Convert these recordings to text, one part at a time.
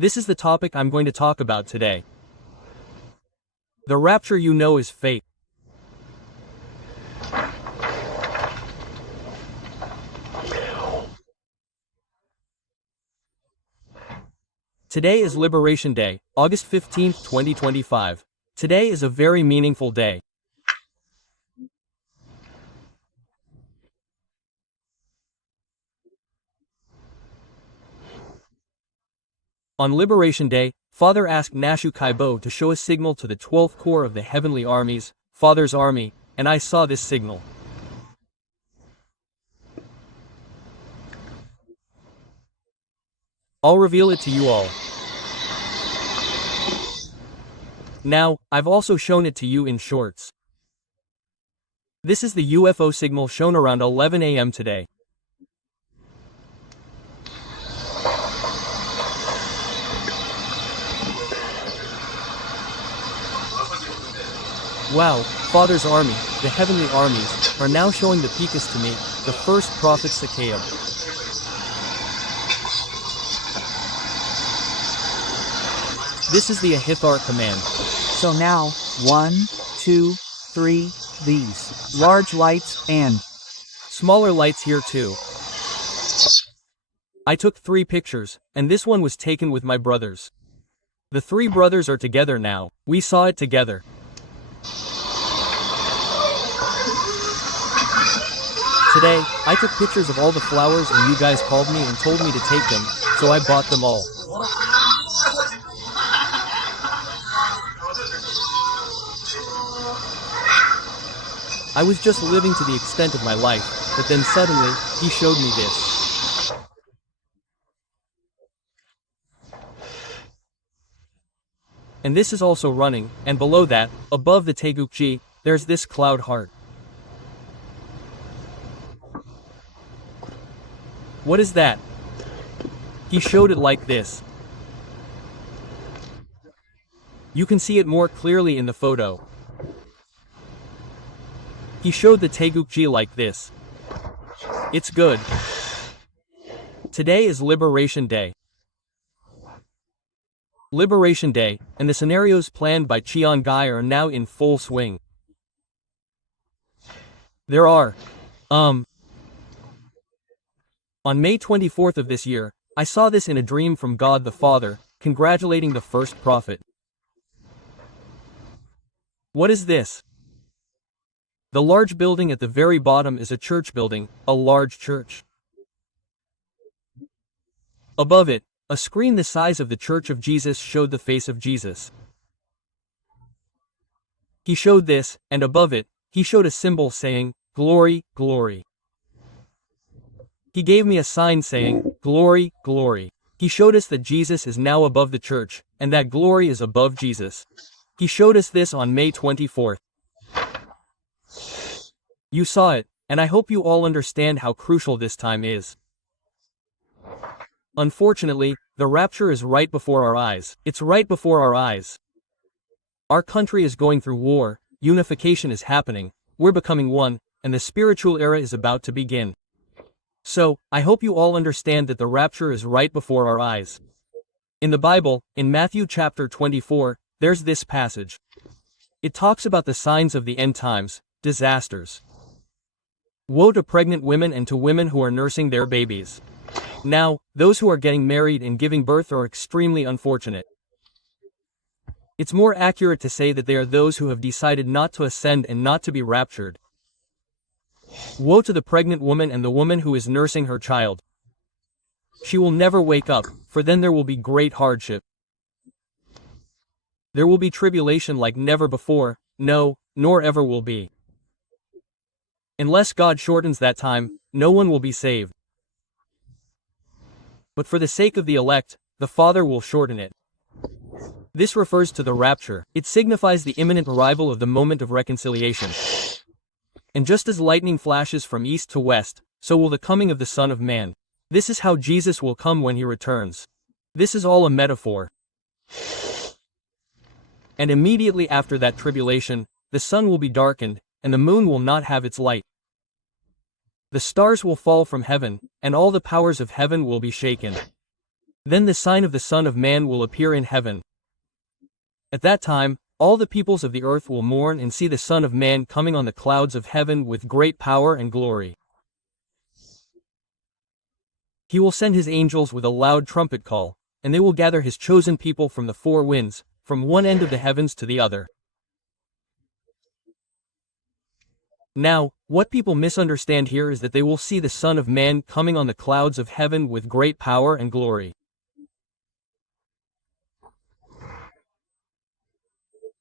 This is the topic I'm going to talk about today. The rapture you know is fake. Today is Liberation Day, August 15, 2025. Today is a very meaningful day. On Liberation Day, Father asked Nashu Kaibo to show a signal to the 12th Corps of the Heavenly Armies, Father's Army, and I saw this signal. I'll reveal it to you all. Now, I've also shown it to you in shorts. This is the UFO signal shown around 11 a.m. today. Wow, Father's Army, the Heavenly Armies, are now showing the Pikas to me, the first prophet Sakayab. This is the Ahithar command. So now, 1, 2, 3, these large lights and smaller lights here too. I took 3 pictures, and this one was taken with my brothers. The 3 brothers are together now. We saw it together. Today, I took pictures of all the flowers and you guys called me and told me to take them, so I bought them all. I was just living to the extent of my life, but then suddenly, he showed me this. And this is also running, and below that, above the Tegukji, there's this cloud heart. What is that? He showed it like this. You can see it more clearly in the photo. He showed the Tegukji like this. It's good. Today is Liberation Day. Liberation Day, and the scenarios planned by Chiang Gai are now in full swing. There are, On May 24th of this year, I saw this in a dream from God the Father, congratulating the first prophet. What is this? The large building at the very bottom is a church building, a large church. Above it, a screen the size of the Church of Jesus showed the face of Jesus. He showed this, and above it, he showed a symbol saying, "Glory, glory." He gave me a sign saying, "Glory, glory." He showed us that Jesus is now above the church, and that glory is above Jesus. He showed us this on May 24th. You saw it, and I hope you all understand how crucial this time is. Unfortunately, the rapture is right before our eyes. It's right before our eyes. Our country is going through war, unification is happening, we're becoming one, and the spiritual era is about to begin. So, I hope you all understand that the rapture is right before our eyes. In the Bible, in Matthew chapter 24, there's this passage. It talks about the signs of the end times, disasters. Woe to pregnant women and to women who are nursing their babies. Now, those who are getting married and giving birth are extremely unfortunate. It's more accurate to say that they are those who have decided not to ascend and not to be raptured. Woe to the pregnant woman and the woman who is nursing her child. She will never wake up, for then there will be great hardship. There will be tribulation like never before, no, nor ever will be. Unless God shortens that time, no one will be saved. But for the sake of the elect, the Father will shorten it. This refers to the rapture. It signifies the imminent arrival of the moment of reconciliation. And just as lightning flashes from east to west, so will the coming of the Son of Man. This is how Jesus will come when he returns. This is all a metaphor. And immediately after that tribulation, the sun will be darkened, and the moon will not have its light. The stars will fall from heaven, and all the powers of heaven will be shaken. Then the sign of the Son of Man will appear in heaven. At that time, all the peoples of the earth will mourn and see the Son of Man coming on the clouds of heaven with great power and glory. He will send his angels with a loud trumpet call, and they will gather his chosen people from the four winds, from one end of the heavens to the other. Now, what people misunderstand here is that they will see the Son of Man coming on the clouds of heaven with great power and glory.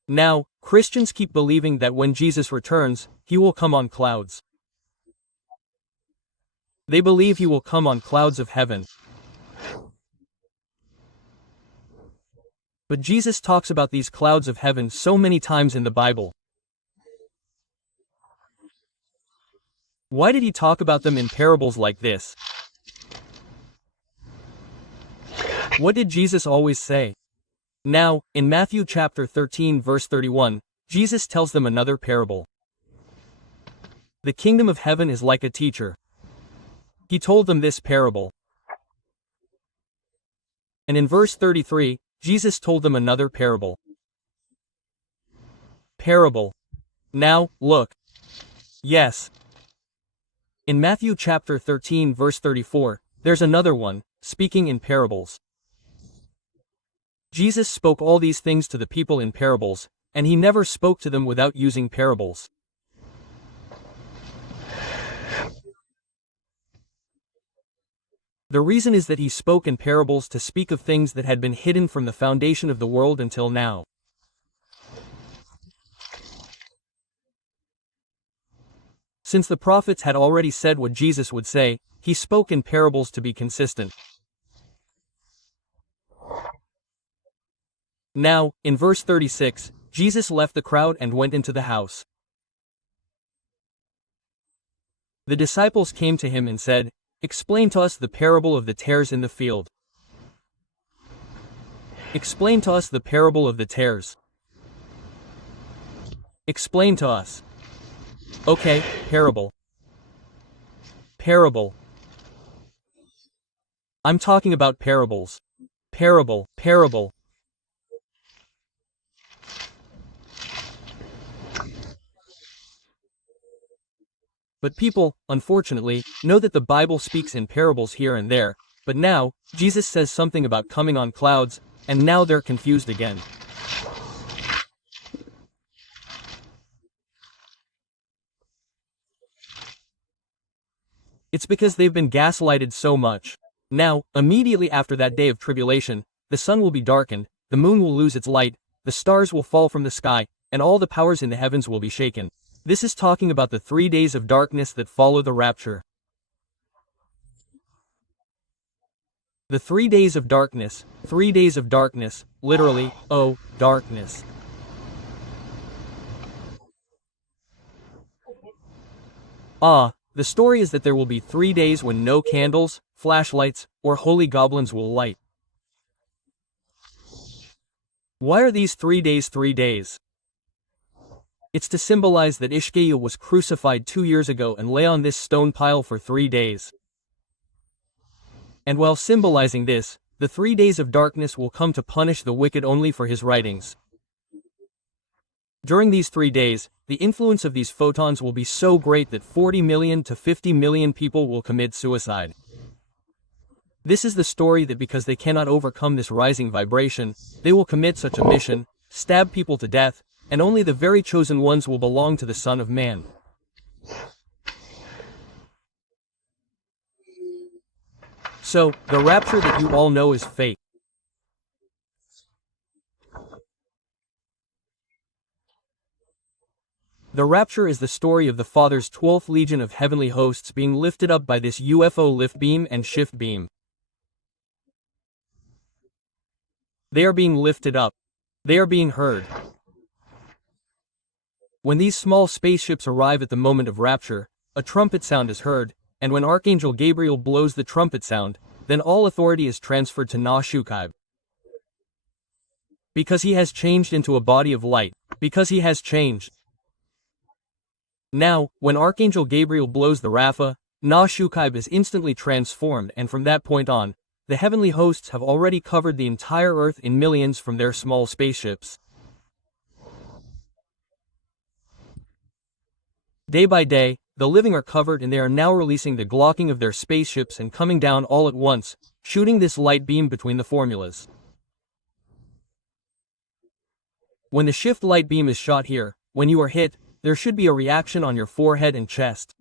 Now, Christians keep believing that when Jesus returns, he will come on clouds. They believe he will come on clouds of heaven. But Jesus talks about these clouds of heaven so many times in the Bible. Why did he talk about them in parables like this? What did Jesus always say? Now, in Matthew chapter 13 verse 31, Jesus tells them another parable. The kingdom of heaven is like a teacher. He told them this parable. And in verse 33, Jesus told them another parable. Parable. Now, look. Yes. In Matthew chapter 13 verse 34, there's another one, speaking in parables. Jesus spoke all these things to the people in parables, and he never spoke to them without using parables. The reason is that he spoke in parables to speak of things that had been hidden from the foundation of the world until now. Since the prophets had already said what Jesus would say, he spoke in parables to be consistent. Now, in verse 36, Jesus left the crowd and went into the house. The disciples came to him and said, "Explain to us the parable of the tares in the field." Explain to us the parable of the tares. Explain to us. Okay, parable. Parable. I'm talking about parables. Parable, parable. But people, unfortunately, know that the Bible speaks in parables here and there, but now, Jesus says something about coming on clouds, and now they're confused again. It's because they've been gaslighted so much. Now, immediately after that day of tribulation, the sun will be darkened, the moon will lose its light, the stars will fall from the sky, and all the powers in the heavens will be shaken. This is talking about the 3 days of darkness that follow the rapture. The 3 days of darkness, 3 days of darkness, literally, oh, darkness. The story is that there will be 3 days when no candles, flashlights, or holy goblins will light. Why are these 3 days 3 days? It's to symbolize that Ishmael was crucified 2 years ago and lay on this stone pile for 3 days. And while symbolizing this, the 3 days of darkness will come to punish the wicked only for his writings. During these 3 days, the influence of these photons will be so great that 40 million to 50 million people will commit suicide. This is the story that because they cannot overcome this rising vibration, they will commit such a mission, stab people to death, and only the very chosen ones will belong to the Son of Man. So, the rapture that you all know is fake. The rapture is the story of the Father's 12th legion of heavenly hosts being lifted up by this UFO lift beam and shift beam. They are being lifted up. They are being heard. When these small spaceships arrive at the moment of rapture, a trumpet sound is heard, and when Archangel Gabriel blows the trumpet sound, then all authority is transferred to Na-Shukaib. Because he has changed into a body of light. Because he has changed. Now, when Archangel Gabriel blows the Rapha, Na-Shukaib is instantly transformed, and from that point on, the heavenly hosts have already covered the entire Earth in millions from their small spaceships. Day by day, the living are covered and they are now releasing the glocking of their spaceships and coming down all at once, shooting this light beam between the formulas. When the shift light beam is shot here, when you are hit, there should be a reaction on your forehead and chest.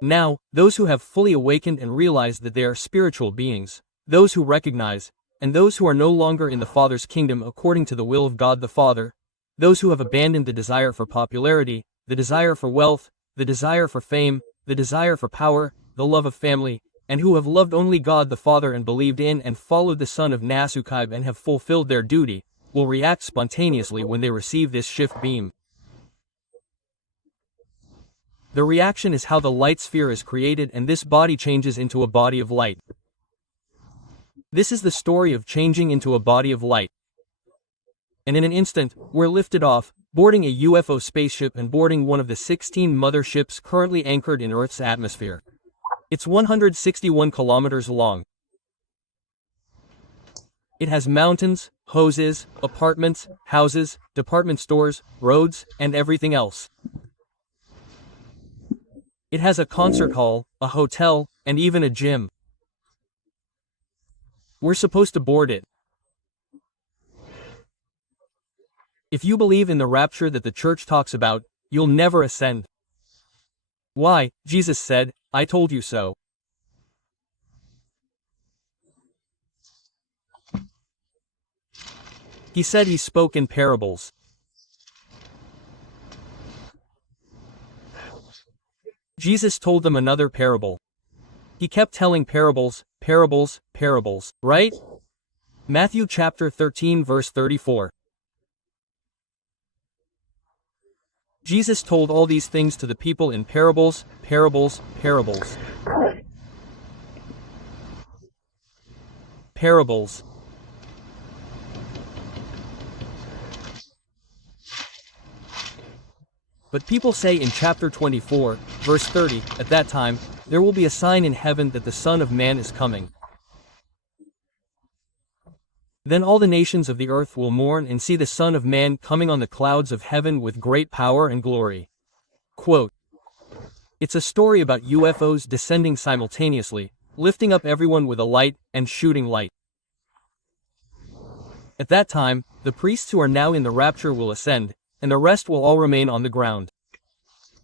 Now, those who have fully awakened and realized that they are spiritual beings, those who recognize, and those who are no longer in the Father's kingdom according to the will of God the Father, those who have abandoned the desire for popularity, the desire for wealth, the desire for fame, the desire for power, the love of family, and who have loved only God the Father and believed in and followed the Son of Nasukaib and have fulfilled their duty, will react spontaneously when they receive this shift beam. The reaction is how the light sphere is created and this body changes into a body of light. This is the story of changing into a body of light. And in an instant, we're lifted off, boarding a UFO spaceship and boarding one of the 16 mother ships currently anchored in Earth's atmosphere. It's 161 kilometers long. It has mountains, hoses, apartments, houses, department stores, roads, and everything else. It has a concert hall, a hotel, and even a gym. We're supposed to board it. If you believe in the rapture that the church talks about, you'll never ascend. Why? Jesus said, "I told you so." He said he spoke in parables. Jesus told them another parable. He kept telling parables, parables, parables, right? Matthew chapter 13 verse 34. Jesus told all these things to the people in parables, parables, parables. Parables. But people say in chapter 24, verse 30, at that time, there will be a sign in heaven that the Son of Man is coming. Then all the nations of the earth will mourn and see the Son of Man coming on the clouds of heaven with great power and glory. Quote, it's a story about UFOs descending simultaneously, lifting up everyone with a light, and shooting light. At that time, the priests who are now in the rapture will ascend, and the rest will all remain on the ground.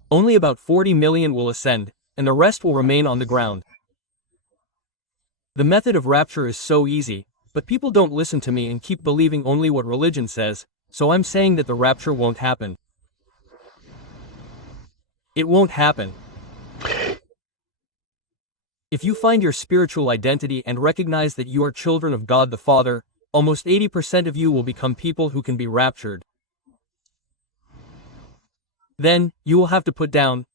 Only about 40 million will ascend, and the rest will remain on the ground. The method of rapture is so easy, but people don't listen to me and keep believing only what religion says, so I'm saying that the rapture won't happen. It won't happen. If you find your spiritual identity and recognize that you are children of God the Father, almost 80% of you will become people who can be raptured. Then, you will have to put down.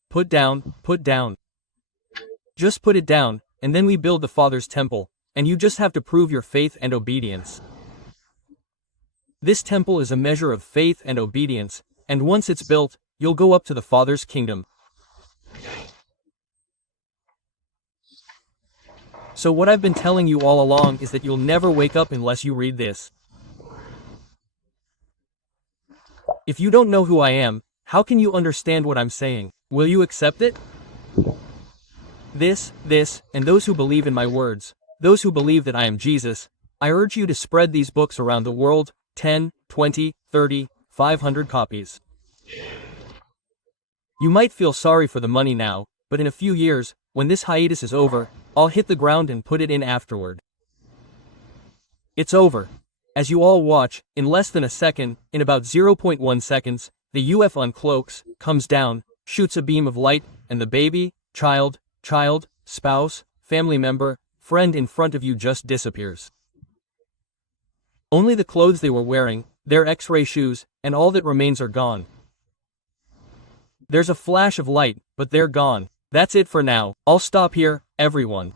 Just put it down, and then we build the Father's temple, and you just have to prove your faith and obedience. This temple is a measure of faith and obedience, and once it's built, you'll go up to the Father's kingdom. So what I've been telling you all along is that you'll never wake up unless you read this. If you don't know who I am, how can you understand what I'm saying? Will you accept it? This, and those who believe in my words, those who believe that I am Jesus, I urge you to spread these books around the world, 10, 20, 30, 500 copies. You might feel sorry for the money now, but in a few years, when this hiatus is over, I'll hit the ground and put it in afterward. It's over. As you all watch, in less than a second, in about 0.1 seconds, the UFO uncloaks, comes down, shoots a beam of light, and the baby, child, spouse, family member, friend in front of you just disappears. Only the clothes they were wearing, their X-ray shoes, and all that remains are gone. There's a flash of light, but they're gone. That's it for now. I'll stop here, everyone.